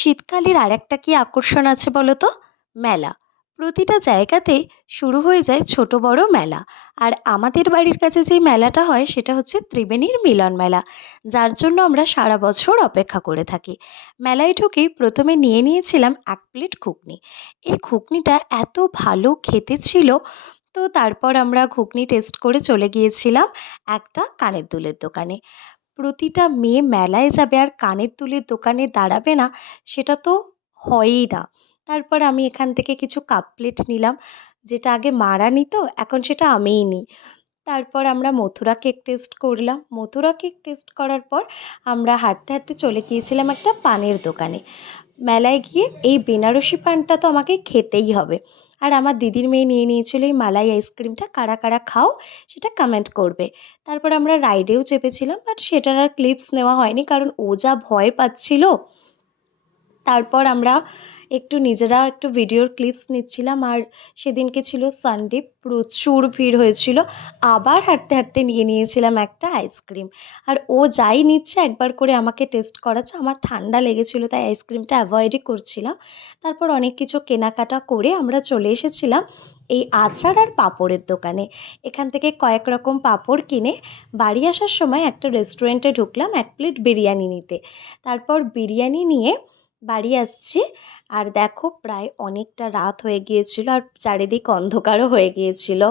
শীতকালের আরেকটা কি আকর্ষণ আছে বলো তো? মেলা। প্রতিটা জায়গাতেই শুরু হয়ে যায় ছোট বড় মেলা। আর আমাদের বাড়ির কাছে যেই মেলাটা হয় সেটা হচ্ছে ত্রিবেণীর মিলন মেলা, যার জন্য আমরা সারা বছর অপেক্ষা করে থাকি। মেলায় ঢুকেই প্রথমে নিয়ে নিয়েছিলাম ১ প্লেট ঘুগনি। এই ঘুগনিটা এত ভালো খেতে ছিল, তো তারপর আমরা ঘুগনি টেস্ট করে চলে গিয়েছিলাম একটা কানের দুলের দোকানে। প্রতিটা মেয়ে মেলায় যাবে আর কানের দুলের দোকানে দাঁড়াবে না, সেটা তো হয়ই না। তারপর আমি এখান থেকে কিছু কাপ প্লেট নিলাম, যেটা আগে মারা নিত, এখন সেটা আমিই নিই। তারপর আমরা মথুরা কেক টেস্ট করলাম। মথুরা কেক টেস্ট করার পর আমরা হাঁটতে হাঁটতে চলে গিয়েছিলাম একটা পানের দোকানে। মেলায় গিয়ে এই বেনারসি পানটা তো আমাকে খেতেই হবে। আর আমার দিদির মেয়ে নিয়ে নিয়েছিল এই মালাই আইসক্রিমটা। কারা কারা খাও সেটা কমেন্ট করবে। তারপর আমরা রাইডেও চেপেছিলাম, বাট সেটার আর ক্লিপস নেওয়া হয়নি, কারণ ও যা ভয় পাচ্ছিল। তারপর আমরা নিজেরা একটু ভিডিওর ক্লিপস নিচ্ছিলাম। আর সেদিনকে ছিল সানডে, প্রচুর ভিড় হয়েছিল। আবার হাঁটতে হাঁটতে নিয়ে নিয়েছিলাম একটা আইসক্রিম। আর ও যাই নিচ্ছে একবার করে আমাকে টেস্ট করাচ্ছে। আমার ঠান্ডা লেগেছিল তাই আইসক্রিমটা অ্যাভয়েডই করছিলাম। তারপর অনেক কিছু কেনাকাটা করে আমরা চলে এসেছিলাম এই আচার আর পাঁপড়ের দোকানে। এখান থেকে কয়েক রকম পাঁপড় কিনে বাড়ি আসার সময় একটা রেস্টুরেন্টে ঢুকলাম ১ প্লেট বিরিয়ানি নিতে। তারপর বিরিয়ানি নিয়ে বাড়ি আসছি। আর দেখো প্রায় অনেকটা রাত হয়ে গিয়েছিল আর চারিদিক অন্ধকারও হয়ে গিয়েছিল।